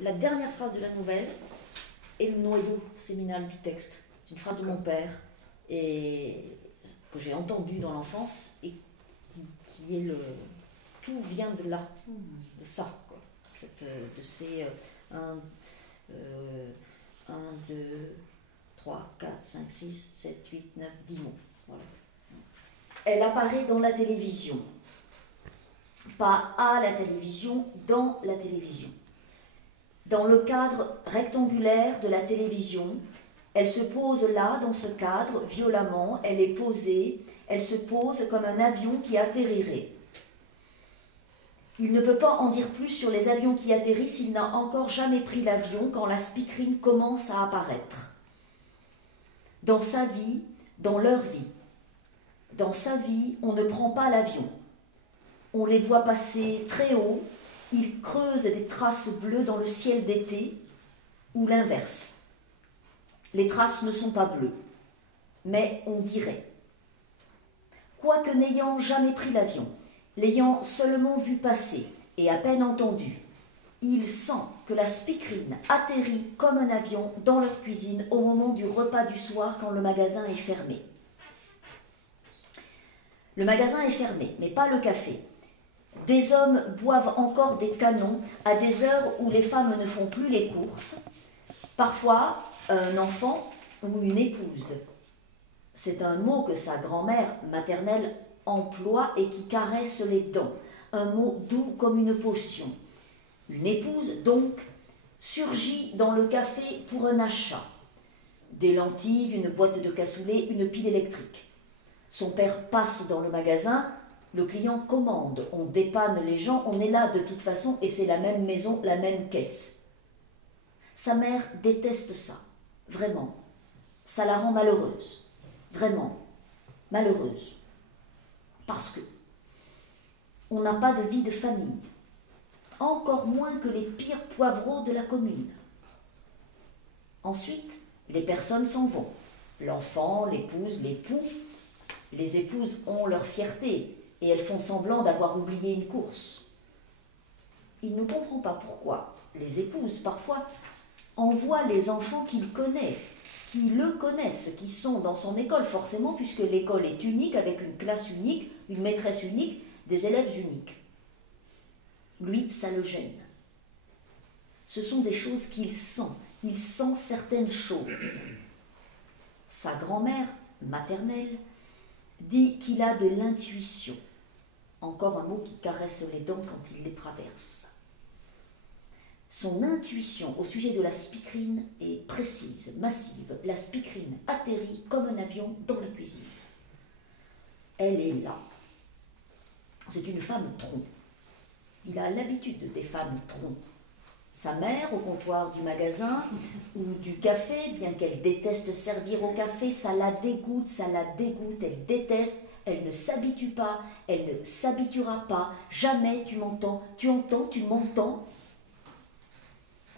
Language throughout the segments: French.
la dernière phrase de la nouvelle est le noyau séminal du texte. C'est une phrase de mon père et que j'ai entendue dans l'enfance et qui est le... Tout vient de là, de ça, quoi. De ces 1, 2, 3, 4, 5, 6, 7, 8, 9, 10 mots. Voilà. Elle apparaît dans la télévision. Pas à la télévision, dans la télévision. Dans le cadre rectangulaire de la télévision, elle se pose là, dans ce cadre, violemment, elle est posée, elle se pose comme un avion qui atterrirait. Il ne peut pas en dire plus sur les avions qui atterrissent, il n'a encore jamais pris l'avion quand la speakerine commence à apparaître. Dans sa vie, dans leur vie. Dans sa vie, on ne prend pas l'avion. On les voit passer très haut, ils creusent des traces bleues dans le ciel d'été, ou l'inverse. Les traces ne sont pas bleues, mais on dirait. Quoique n'ayant jamais pris l'avion, l'ayant seulement vu passer et à peine entendu, il sent que la speakerine atterrit comme un avion dans leur cuisine au moment du repas du soir quand le magasin est fermé. Le magasin est fermé, mais pas le café. Des hommes boivent encore des canons à des heures où les femmes ne font plus les courses. Parfois, un enfant ou une épouse. C'est un mot que sa grand-mère maternelle emploie et qui caresse les dents. Un mot doux comme une potion. Une épouse, donc, surgit dans le café pour un achat. Des lentilles, une boîte de cassoulet, une pile électrique. Son père passe dans le magasin, le client commande, on dépanne les gens, on est là de toute façon et c'est la même maison, la même caisse. Sa mère déteste ça, vraiment. Ça la rend malheureuse, vraiment, malheureuse. Parce que on n'a pas de vie de famille, encore moins que les pires poivreaux de la commune. Ensuite, les personnes s'en vont. L'enfant, l'épouse, l'époux. Les épouses ont leur fierté et elles font semblant d'avoir oublié une course. Il ne comprend pas pourquoi les épouses, parfois, envoient les enfants qu'il connaît, qui le connaissent, qui sont dans son école forcément, puisque l'école est unique, avec une classe unique, une maîtresse unique, des élèves uniques. Lui, ça le gêne. Ce sont des choses qu'il sent. Il sent certaines choses. Sa grand-mère maternelle dit qu'il a de l'intuition. Encore un mot qui caresse les dents quand il les traverse. Son intuition au sujet de la speakerine est précise, massive. La speakerine atterrit comme un avion dans la cuisine. Elle est là. C'est une femme tronc. Il a l'habitude des femmes troncs. Sa mère, au comptoir du magasin ou du café, bien qu'elle déteste servir au café, ça la dégoûte, elle déteste, elle ne s'habitue pas, elle ne s'habituera pas, jamais tu m'entends, tu entends, tu m'entends.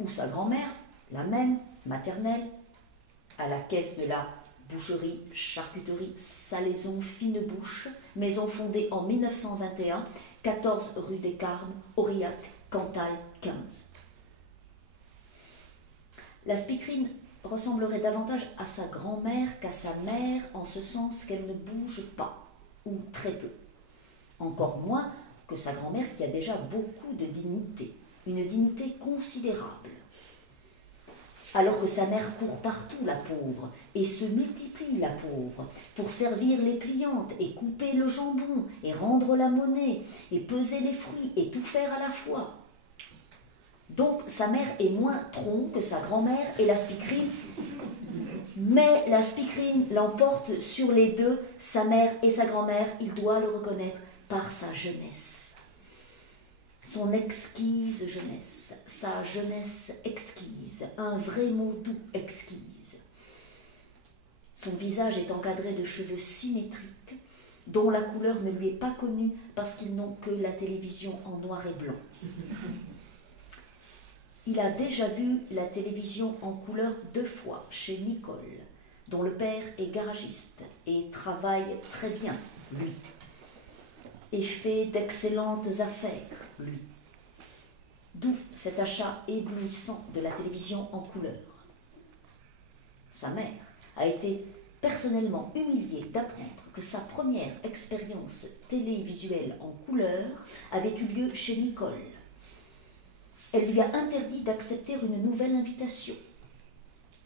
Ou sa grand-mère, la même, maternelle, à la caisse de la boucherie, charcuterie, salaison, fine bouche, maison fondée en 1921, 14 rue des Carmes, Aurillac, Cantal, 15. La speakerine ressemblerait davantage à sa grand-mère qu'à sa mère, en ce sens qu'elle ne bouge pas, ou très peu. Encore moins que sa grand-mère qui a déjà beaucoup de dignité, une dignité considérable. Alors que sa mère court partout, la pauvre, et se multiplie, la pauvre, pour servir les clientes, et couper le jambon, et rendre la monnaie, et peser les fruits, et tout faire à la fois. Donc sa mère est moins tronc que sa grand-mère et la speakerine, mais la speakerine l'emporte sur les deux, sa mère et sa grand-mère, il doit le reconnaître, par sa jeunesse. Son exquise jeunesse, sa jeunesse exquise, un vrai mot doux, exquise. Son visage est encadré de cheveux symétriques, dont la couleur ne lui est pas connue parce qu'ils n'ont que la télévision en noir et blanc. Il a déjà vu la télévision en couleur 2 fois chez Nicole, dont le père est garagiste et travaille très bien, lui, et fait d'excellentes affaires, lui. D'où cet achat éblouissant de la télévision en couleur. Sa mère a été personnellement humiliée d'apprendre que sa première expérience télévisuelle en couleur avait eu lieu chez Nicole. Elle lui a interdit d'accepter une nouvelle invitation.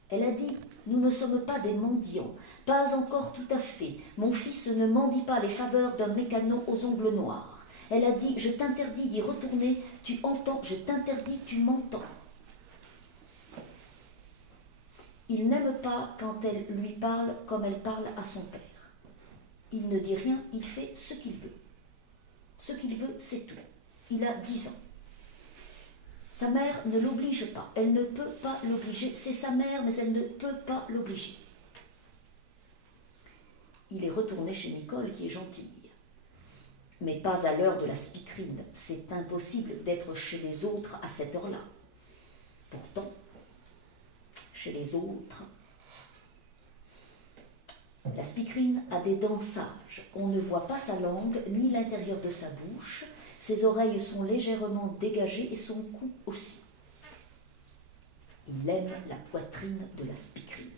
Elle a dit « Nous ne sommes pas des mendiants, pas encore tout à fait. Mon fils ne mendie pas les faveurs d'un mécano aux ongles noirs. » Elle a dit « Je t'interdis d'y retourner, tu entends, je t'interdis, tu m'entends. » Il n'aime pas quand elle lui parle comme elle parle à son père. Il ne dit rien, il fait ce qu'il veut. Ce qu'il veut, c'est tout. Il a 10 ans. Sa mère ne l'oblige pas, elle ne peut pas l'obliger. C'est sa mère, mais elle ne peut pas l'obliger. Il est retourné chez Nicole, qui est gentille. Mais pas à l'heure de la speakerine. C'est impossible d'être chez les autres à cette heure-là. Pourtant, chez les autres, la speakerine a des dents sages. On ne voit pas sa langue ni l'intérieur de sa bouche. Ses oreilles sont légèrement dégagées et son cou aussi. Il aime la poitrine de la speakerine.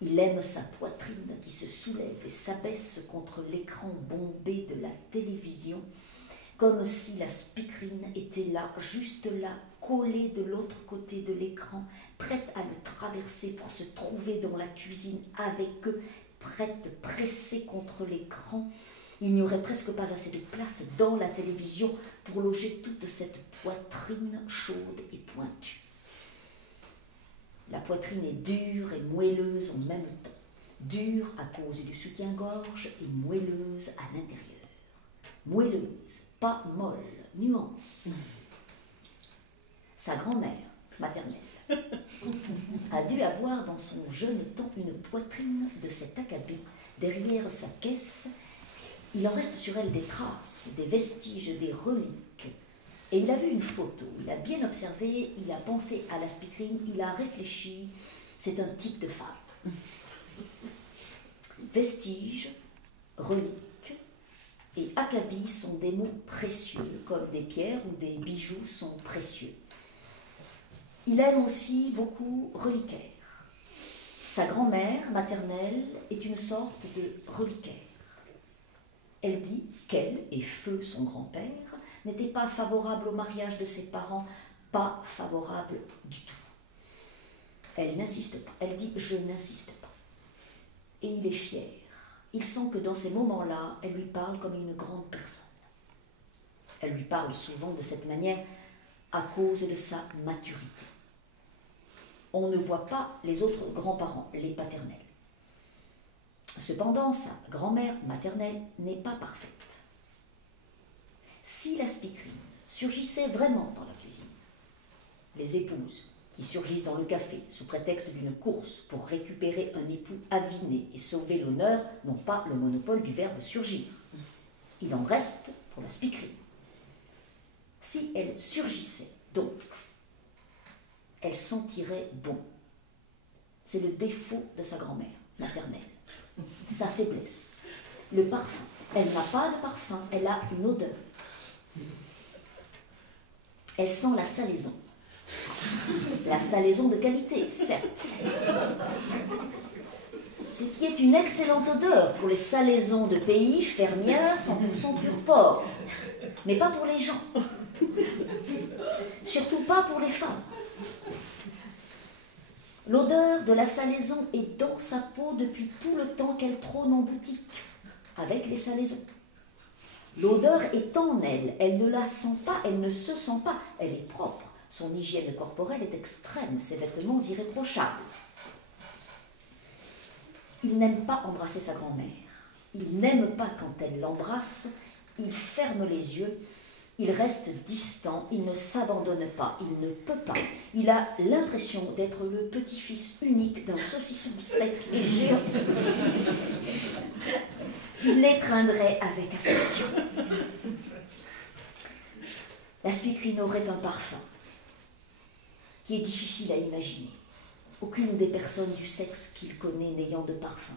Il aime sa poitrine qui se soulève et s'abaisse contre l'écran bombé de la télévision, comme si la speakerine était là, juste là, collée de l'autre côté de l'écran, prête à le traverser pour se trouver dans la cuisine avec eux, prête, pressée contre l'écran. Il n'y aurait presque pas assez de place dans la télévision pour loger toute cette poitrine chaude et pointue. La poitrine est dure et moelleuse en même temps. Dure à cause du soutien-gorge et moelleuse à l'intérieur. Moelleuse, pas molle, nuance. Sa grand-mère maternelle a dû avoir dans son jeune temps une poitrine de cet acabit derrière sa caisse. Il en reste sur elle des traces, des vestiges, des reliques. Et il a vu une photo, il a bien observé, il a pensé à la speakerine, il a réfléchi. C'est un type de femme. Vestiges, reliques et acabit sont des mots précieux, comme des pierres ou des bijoux sont précieux. Il aime aussi beaucoup reliquaire. Sa grand-mère maternelle est une sorte de reliquaire. Elle dit qu'elle et Feu, son grand-père, n'étaient pas favorables au mariage de ses parents, pas favorables du tout. Elle n'insiste pas, elle dit « je n'insiste pas ». Et il est fier. Il sent que dans ces moments-là, elle lui parle comme une grande personne. Elle lui parle souvent de cette manière à cause de sa maturité. On ne voit pas les autres grands-parents, les paternels. Cependant, sa grand-mère maternelle n'est pas parfaite. Si la speakerine surgissait vraiment dans la cuisine, les épouses qui surgissent dans le café sous prétexte d'une course pour récupérer un époux aviné et sauver l'honneur n'ont pas le monopole du verbe surgir. Il en reste pour la speakerine. Si elle surgissait donc, elle sentirait bon. C'est le défaut de sa grand-mère maternelle. Sa faiblesse, le parfum. Elle n'a pas de parfum, elle a une odeur. Elle sent la salaison. La salaison de qualité, certes. Ce qui est une excellente odeur pour les salaisons de pays fermières 100% pur porc. Mais pas pour les gens. Surtout pas pour les femmes. L'odeur de la salaison est dans sa peau depuis tout le temps qu'elle trône en boutique, avec les salaisons. L'odeur est en elle, elle ne la sent pas, elle ne se sent pas, elle est propre. Son hygiène corporelle est extrême, ses vêtements irréprochables. Il n'aime pas embrasser sa grand-mère. Il n'aime pas quand elle l'embrasse. Il ferme les yeux. Il reste distant. Il ne s'abandonne pas. Il ne peut pas. Il a l'impression d'être le petit-fils unique d'un saucisson sec et géant. Il l'étreindrait avec affection. La speakerine aurait un parfum qui est difficile à imaginer. Aucune des personnes du sexe qu'il connaît n'ayant de parfum.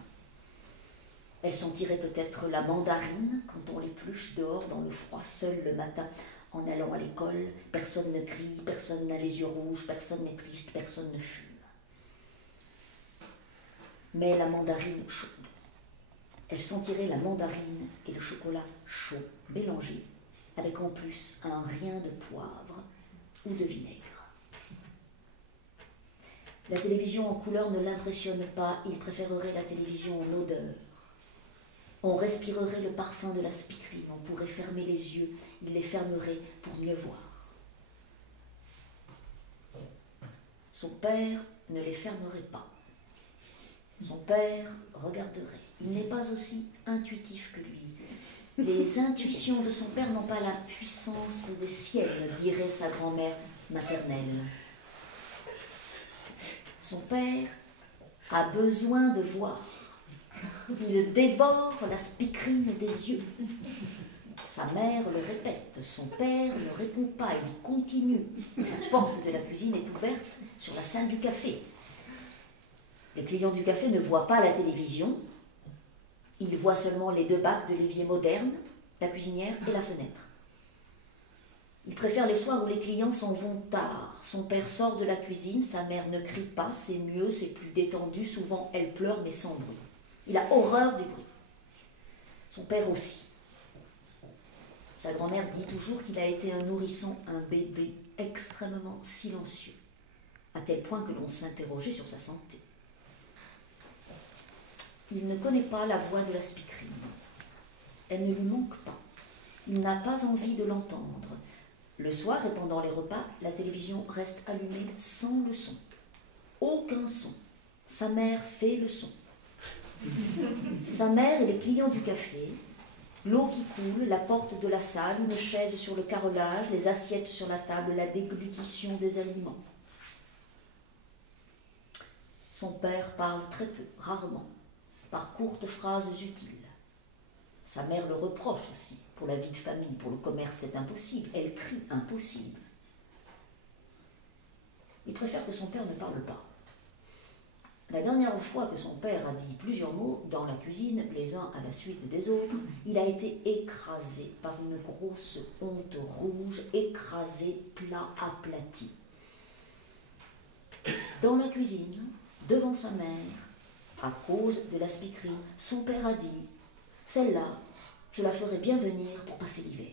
Elle sentirait peut-être la mandarine quand on l'épluche dehors dans le froid, seul le matin, En allant à l'école, personne ne crie, personne n'a les yeux rouges, personne n'est triste, personne ne fume. Mais la mandarine chaude. Elle sentirait la mandarine et le chocolat chaud mélangés, avec en plus un rien de poivre ou de vinaigre. La télévision en couleur ne l'impressionne pas, il préférerait la télévision en odeur. On respirerait le parfum de la spikrine, on pourrait fermer les yeux, il les fermerait pour mieux voir. Son père ne les fermerait pas. Son père regarderait. Il n'est pas aussi intuitif que lui. Les intuitions de son père n'ont pas la puissance des ciels, dirait sa grand-mère maternelle. Son père a besoin de voir. Il dévore la spikrine des yeux. Sa mère le répète, son père ne répond pas, il continue. La porte de la cuisine est ouverte sur la salle du café. Les clients du café ne voient pas la télévision, ils voient seulement les 2 bacs de l'évier moderne, la cuisinière et la fenêtre. Il préfère les soirs où les clients s'en vont tard. Son père sort de la cuisine, sa mère ne crie pas, c'est mieux, c'est plus détendu, souvent elle pleure mais sans bruit. Il a horreur du bruit. Son père aussi. Sa grand-mère dit toujours qu'il a été un nourrisson, un bébé extrêmement silencieux, à tel point que l'on s'interrogeait sur sa santé. Il ne connaît pas la voix de la spikrine. Elle ne lui manque pas. Il n'a pas envie de l'entendre. Le soir et pendant les repas, la télévision reste allumée sans le son. Aucun son. Sa mère fait le son. Sa mère et les clients du café, l'eau qui coule, la porte de la salle, une chaise sur le carrelage, les assiettes sur la table, la déglutition des aliments. Son père parle très peu, rarement, par courtes phrases utiles. Sa mère le reproche aussi, pour la vie de famille, pour le commerce, c'est impossible. Elle crie impossible. Il préfère que son père ne parle pas. La dernière fois que son père a dit plusieurs mots dans la cuisine, les uns à la suite des autres, il a été écrasé par une grosse honte rouge, écrasé, plat, aplati. Dans la cuisine, devant sa mère, à cause de la spikrine, son père a dit « Celle-là, je la ferai bien venir pour passer l'hiver. »